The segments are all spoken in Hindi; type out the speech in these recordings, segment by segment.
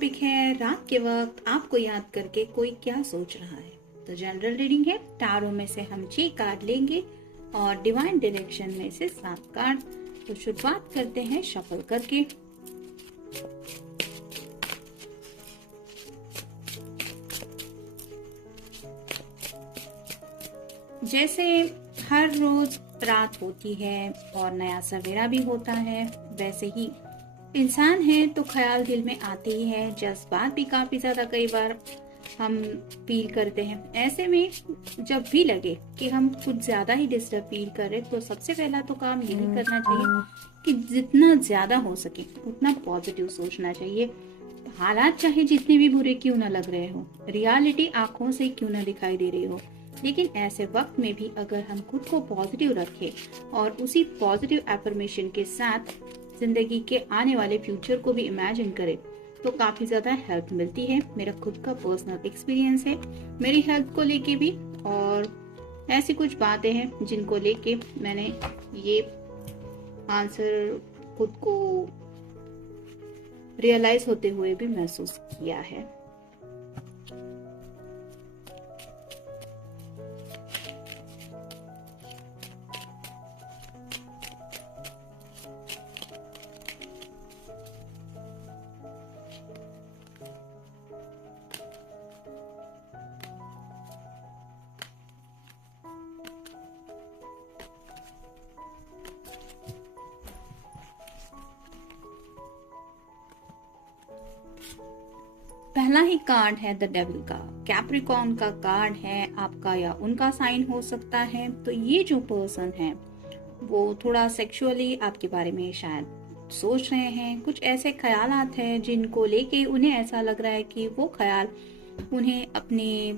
टॉपिक है रात के वक्त आपको याद करके कोई क्या सोच रहा है। तो जनरल रीडिंग है, टारो में से हम 6 कार्ड लेंगे और डिवाइन डायरेक्शन में से 7 कार्ड। तो शुरुआत करते हैं शफल करके। जैसे हर रोज रात होती है और नया सवेरा भी होता है, वैसे ही इंसान है तो ख्याल दिल में आते ही है, जज्बात भी काफी ज्यादा कई बार हम फील करते हैं। ऐसे में जब भी लगे कि हम कुछ ज्यादा ही डिस्टर्ब फील कर रहे, तो सबसे पहला तो काम यही करना चाहिए कि जितना ज्यादा हो सके उतना पॉजिटिव सोचना चाहिए। हालात चाहे जितने भी बुरे क्यों ना लग रहे हो, रियलिटी आंखों से क्यों ना दिखाई दे रही हो, लेकिन ऐसे वक्त में भी अगर हम खुद को पॉजिटिव रखें और उसी पॉजिटिव एफर्मेशन के साथ जिंदगी के आने वाले फ्यूचर को भी इमेजिन करें, तो काफी ज्यादा हेल्प मिलती है। मेरा खुद का पर्सनल एक्सपीरियंस है मेरी हेल्थ को लेके भी, और ऐसी कुछ बातें हैं जिनको लेके मैंने ये आंसर खुद को रियलाइज होते हुए भी महसूस किया है। पहला ही कार्ड है द डेविल का, कैप्रिकॉर्न का कार्ड है, आपका या उनका साइन हो सकता है। तो ये जो पर्सन है वो थोड़ा सेक्सुअली आपके बारे में शायद सोच रहे हैं। कुछ ऐसे ख्यालात हैं जिनको लेके उन्हें ऐसा लग रहा है कि वो ख्याल उन्हें अपने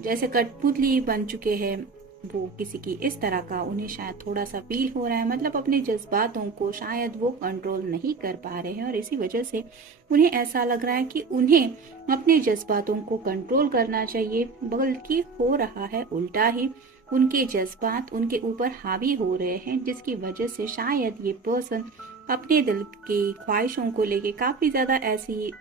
जैसे कठपुतली बन चुके हैं, वो किसी की इस तरह का उन्हें शायद थोड़ा सा फील हो रहा है। मतलब अपने जज्बातों को शायद वो कंट्रोल नहीं कर पा रहे हैं और इसी वजह से उन्हें ऐसा लग रहा है कि उन्हें अपने जज्बातों को कंट्रोल करना चाहिए, बल्कि हो रहा है उल्टा ही। उनके जज्बात उनके ऊपर हावी हो रहे हैं, जिसकी वजह से शायद ये पर्सन अपने दिल की ख्वाहिशों को लेके काफी ज्यादा ऐसी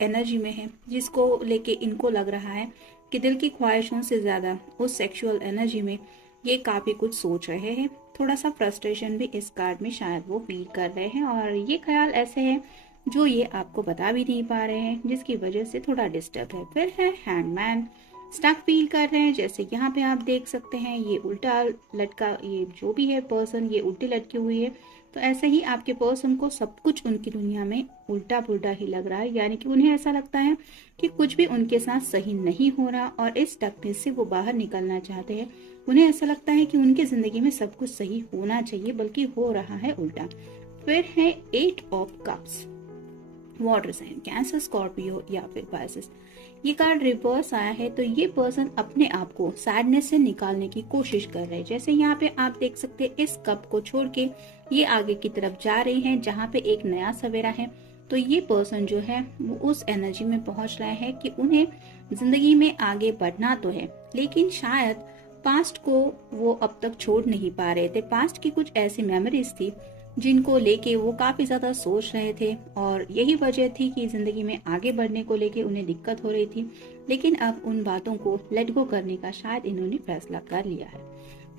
एनर्जी में है, जिसको लेके इनको लग रहा है कि दिल की ख्वाहिशों से ज्यादा उस सेक्सुअल एनर्जी में ये काफी कुछ सोच रहे हैं। थोड़ा सा फ्रस्ट्रेशन भी इस कार्ड में शायद वो फील कर रहे हैं, और ये ख्याल ऐसे हैं जो ये आपको बता भी नहीं पा रहे हैं, जिसकी वजह से थोड़ा डिस्टर्ब है। फिर है हैंगमैन, स्टक फील कर रहे हैं। जैसे यहाँ पे आप देख सकते हैं ये उल्टा लटका, ये जो भी है पर्सन ये उल्टी लटकी हुई है। तो ऐसे ही आपके पर्सन को सब कुछ उनकी दुनिया में उल्टा पुल्टा ही लग रहा है, यानी कि उन्हें ऐसा लगता है कि कुछ भी उनके साथ सही नहीं हो रहा और इस स्टकनेस से वो बाहर निकलना चाहते हैं। उन्हें ऐसा लगता है कि उनके जिंदगी में सब कुछ सही होना चाहिए, बल्कि हो रहा है उल्टा। फिर है 8 of cups, water sign, Cancer, Scorpio या फिर पाइसेस। ये कार्ड रिवर्स आया है, तो ये पर्सन अपने आप को सैडनेस से निकालने की कोशिश कर रहे हैं। जैसे यहाँ पे आप देख सकते हैं इस कप को छोड़ के ये आगे की तरफ जा रही हैं, जहाँ पे एक नया सवेरा है। तो ये पर्सन जो है वो उस एनर्जी में पहुंच रहे हैं कि उन्हें जिंदगी में आगे बढ़ना तो है, लेकिन शायद पास्ट को वो अब तक छोड़ नहीं पा रहे थे। पास्ट की कुछ ऐसी मेमोरीज थी जिनको लेके वो काफी ज्यादा सोच रहे थे, और यही वजह थी कि जिंदगी में आगे बढ़ने को लेके उन्हें दिक्कत हो रही थी। लेकिन अब उन बातों को लेट गो करने का शायद इन्होंने फैसला कर लिया है।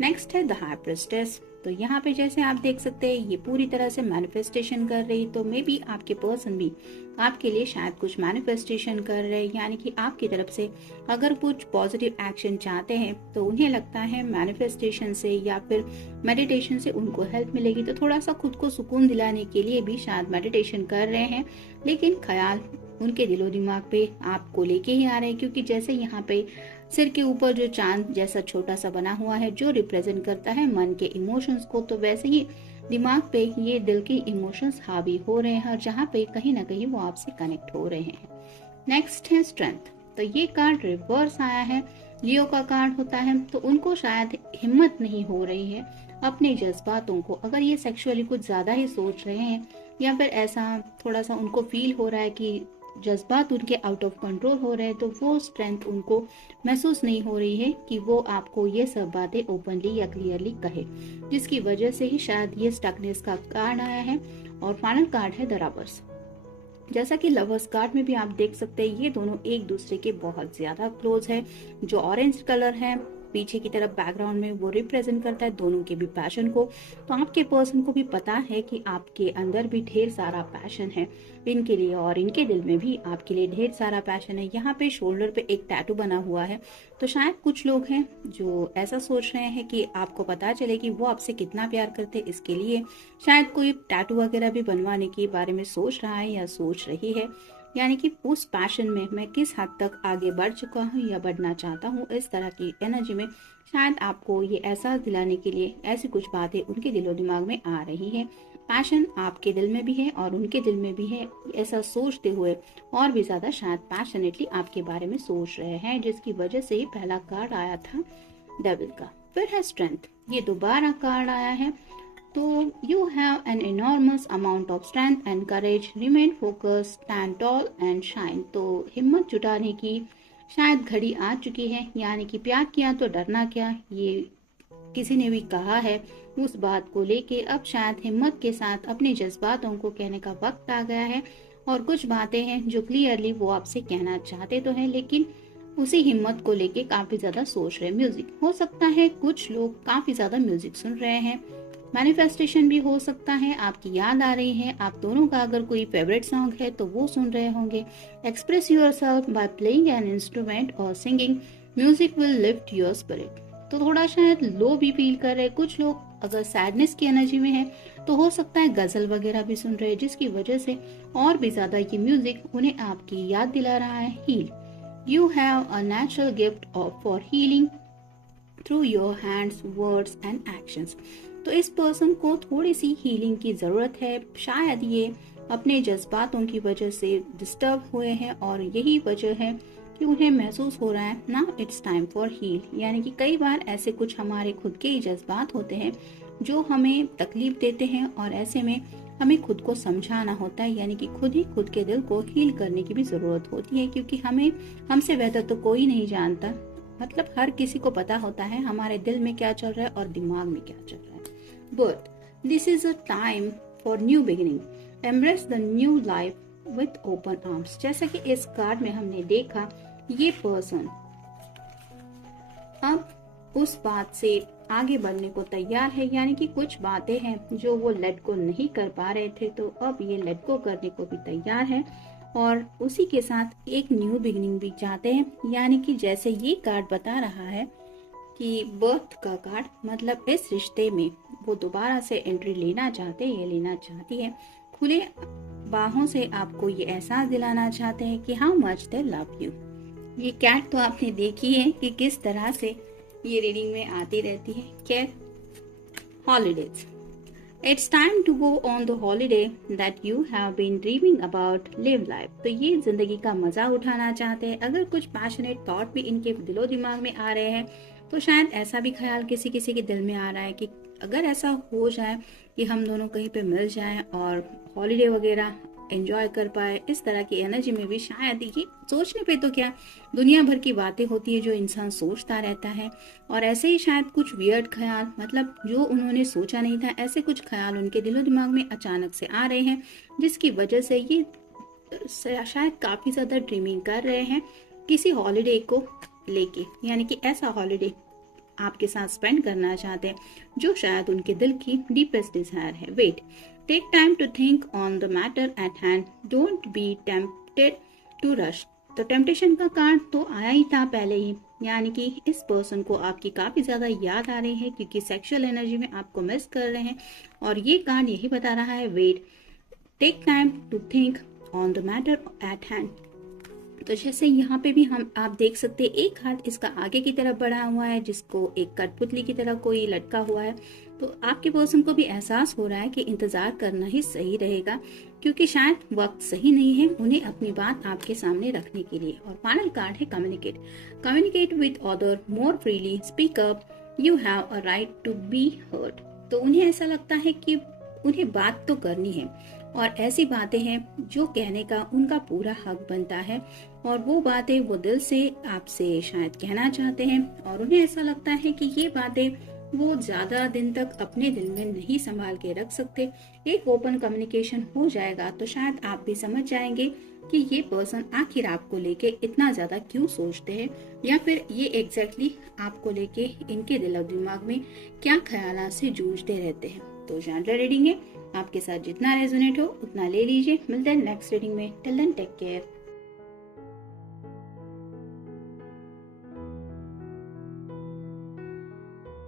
नेक्स्ट है द हाई प्रिस्टेस। तो यहाँ पे जैसे आप देख सकते हैं ये पूरी तरह से मैनिफेस्टेशन कर रही, तो मे बी आपके पर्सन भी आपके लिए शायद कुछ मैनिफेस्टेशन कर रहे हैं, यानी कि आपकी तरफ से अगर कुछ पॉजिटिव एक्शन चाहते हैं तो उन्हें लगता है मैनिफेस्टेशन से या फिर मेडिटेशन से उनको हेल्प मिलेगी। तो थोड़ा सा खुद को सुकून दिलाने के लिए भी शायद मेडिटेशन कर रहे हैं, लेकिन ख्याल उनके दिलो दिमाग पे आपको लेके ही आ रहे हैं, क्योंकि जैसे यहाँ पे सिर के ऊपर जो चांद जैसा छोटा सा बना हुआ है जो रिप्रेजेंट करता है मन के इमोशंस को, तो वैसे ही दिमाग पे ये दिल के इमोशंस हावी हो रहे हैं और जहाँ पे कहीं ना कहीं वो आपसे कनेक्ट हो रहे हैं। नेक्स्ट है स्ट्रेंथ। तो ये कार्ड रिवर्स आया है, लियो का कार्ड होता है। तो उनको शायद हिम्मत नहीं हो रही है अपने जज्बातों को, अगर ये सेक्सुअली कुछ ज्यादा ही सोच रहे हैं या फिर ऐसा थोड़ा सा उनको फील हो रहा है कि जज्बात उनके आउट ऑफ कंट्रोल हो रहे हैं, तो वो स्ट्रेंथ उनको महसूस नहीं हो रही है कि वो आपको ये सब बातें ओपनली या क्लियरली कहे, जिसकी वजह से ही शायद ये स्टकनेस का कार्ड आया है। और फाइनल कार्ड है द रबर्स। जैसा कि लवर्स कार्ड में भी आप देख सकते हैं, ये दोनों एक दूसरे के बहुत ज्यादा क्लोज है। जो ऑरेंज कलर है पीछे की तरफ बैकग्राउंड में, वो रिप्रेजेंट करता है दोनों के भी पैशन को। तो आपके पर्सन को भी पता है कि आपके अंदर भी ढेर सारा पैशन है इनके लिए, और इनके दिल में भी आपके लिए ढेर सारा पैशन है। यहाँ पे शोल्डर पे एक टैटू बना हुआ है, तो शायद कुछ लोग हैं जो ऐसा सोच रहे हैं कि आपको पता चले कि वो आपसे कितना प्यार करते हैं, इसके लिए शायद कोई टैटू वगैरह भी बनवाने के बारे में सोच रहा है या सोच रही है। यानी कि उस पैशन में मैं किस हद तक आगे बढ़ चुका हूँ या बढ़ना चाहता हूँ, इस तरह की एनर्जी में शायद आपको ये एहसास दिलाने के लिए ऐसी कुछ बातें उनके दिलो दिमाग में आ रही है। पैशन आपके दिल में भी है और उनके दिल में भी है, ऐसा सोचते हुए और भी ज्यादा शायद पैशनेटली आपके बारे में सोच रहे हैं, जिसकी वजह से ही पहला कार्ड आया था डेविल का। फिर है स्ट्रेंथ, ये दोबारा कार्ड आया है। तो you have an enormous amount of strength and courage, remain focus, stand tall and shine. तो हिम्मत जुटाने की शायद घड़ी आ चुकी है, यानी कि प्यार किया तो डरना क्या, ये किसी ने भी कहा है। उस बात को लेके अब शायद हिम्मत के साथ अपने जज्बातों को कहने का वक्त आ गया है, और कुछ बातें हैं जो क्लियरली वो आपसे कहना चाहते तो हैं, लेकिन उसी हिम्मत को लेके काफी ज्यादा सोच रहे हैं। म्यूजिक हो सकता है, कुछ लोग काफी ज्यादा म्यूजिक सुन रहे हैं। मैनिफेस्टेशन भी हो सकता है, आपकी याद आ रही है, आप दोनों का अगर कोई फेवरेट सॉन्ग है तो वो सुन रहे होंगे। Express yourself by playing an instrument और singing, music will lift your spirit. तो थोड़ा शायद लो भी फील कर रहे कुछ लोग, अगर सैडनेस की एनर्जी में है तो हो सकता है गजल वगैरह भी सुन रहे हैं, जिसकी वजह से और भी ज्यादा ये म्यूजिक उन्हें आपकी याद दिला रहा है heal. You have a natural gift for healing through your hands, words and actions. तो इस पर्सन को थोड़ी सी हीलिंग की जरूरत है, शायद ये अपने जज्बातों की वजह से डिस्टर्ब हुए हैं, और यही वजह है कि उन्हें महसूस हो रहा है ना इट्स टाइम फॉर हील। यानी कि कई बार ऐसे कुछ हमारे खुद के ही जज्बात होते हैं जो हमें तकलीफ देते हैं, और ऐसे में हमें खुद को समझाना होता है, यानी कि खुद ही खुद के दिल को हील करने की भी जरूरत होती है, क्योंकि हमें हमसे बेहतर तो कोई नहीं जानता। मतलब हर किसी को पता होता है हमारे दिल में क्या चल रहा है और दिमाग में क्या चल रहा है। But this is a time for new beginning. Embrace the new life with open arms. जैसा कि इस कार्ड में हमने देखा, ये पर्सन अब उस बात से आगे बढ़ने को तैयार है, यानी कि कुछ बातें हैं जो वो लेट गो नहीं कर पा रहे थे, तो अब ये लेट गो करने को भी तैयार है, और उसी के साथ एक न्यू बिगिनिंग भी चाहते हैं। यानी कि जैसे ये कार्ड बता रहा है कि बर्थ का कार्ड, मतलब इस रिश्ते में वो दोबारा से एंट्री लेना चाहते हैं, ये लेना चाहती है। खुले बाहों से आपको ये एहसास दिलाना चाहते हैं कि how much they love you. ये कैट तो आपने देखी है कि किस तरह से ये रीडिंग में आती रहती है। Cat holidays, it's time to go on the holiday that you have been dreaming about, live life. तो ये जिंदगी का मजा उठाना चाहते हैं। अगर कुछ पैशनेट थॉट भी इनके दिलो दिमाग में आ रहे हैं, तो शायद ऐसा भी ख्याल किसी किसी के दिल में आ रहा है कि अगर ऐसा हो जाए कि हम दोनों कहीं पे मिल जाएं और हॉलीडे वगैरह एंजॉय कर पाए, इस तरह की एनर्जी में भी शायद ये सोचने पे तो क्या दुनिया भर की बातें होती है जो इंसान सोचता रहता है, और ऐसे ही शायद कुछ वियर्ड ख्याल, मतलब जो उन्होंने सोचा नहीं था, ऐसे कुछ ख्याल उनके दिलो दिमाग में अचानक से आ रहे हैं, जिसकी वजह से ये शायद काफी ज्यादा ड्रीमिंग कर रहे हैं किसी हॉलीडे को लेके। यानी कि ऐसा हॉलीडे आपके साथ स्पेंड करना चाहते हैं जो शायद उनके दिल की डीपेस्ट डिजायर है। Wait, take time to think on the matter at hand, don't be tempted to rush. तो टेम्पटेशन का कार्ड तो आया ही था पहले ही, यानी कि इस पर्सन को आपकी काफी ज्यादा याद आ रही है क्योंकि सेक्सुअल एनर्जी में आपको मिस कर रहे हैं, और ये कार्ड यही बता रहा है wait, take time to think on the matter at hand. तो जैसे यहाँ पे भी आप देख सकते हैं, एक हाथ इसका आगे की तरफ बढ़ा हुआ है जिसको एक कठपुतली की तरह कोई लटका हुआ है। तो आपके पर्सन को भी एहसास हो रहा है कि इंतजार करना ही सही रहेगा, क्योंकि शायद वक्त सही नहीं है उन्हें अपनी बात आपके सामने रखने के लिए। और फाइनल कार्ड है communicate, communicate with other more freely, speak up, you have a right to be heard. तो उन्हें ऐसा लगता है कि उन्हें बात तो करनी है, और ऐसी बातें हैं जो कहने का उनका पूरा हक बनता है, और वो बातें वो दिल से आपसे शायद कहना चाहते हैं, और उन्हें ऐसा लगता है कि ये बातें वो ज्यादा दिन तक अपने दिल में नहीं संभाल के रख सकते। एक ओपन कम्युनिकेशन हो जाएगा तो शायद आप भी समझ जाएंगे कि ये पर्सन आखिर आपको लेके इतना ज्यादा क्यों सोचते हैं, या फिर ये एग्जैक्टली आपको लेके इनके दिल और दिमाग में क्या ख्यालात से जूझते रहते हैं। तो जनरल रीडिंग है, आपके साथ जितना रेजोनेट हो उतना ले लीजिए। मिलते हैं नेक्स्ट रीडिंग में। Till then take care.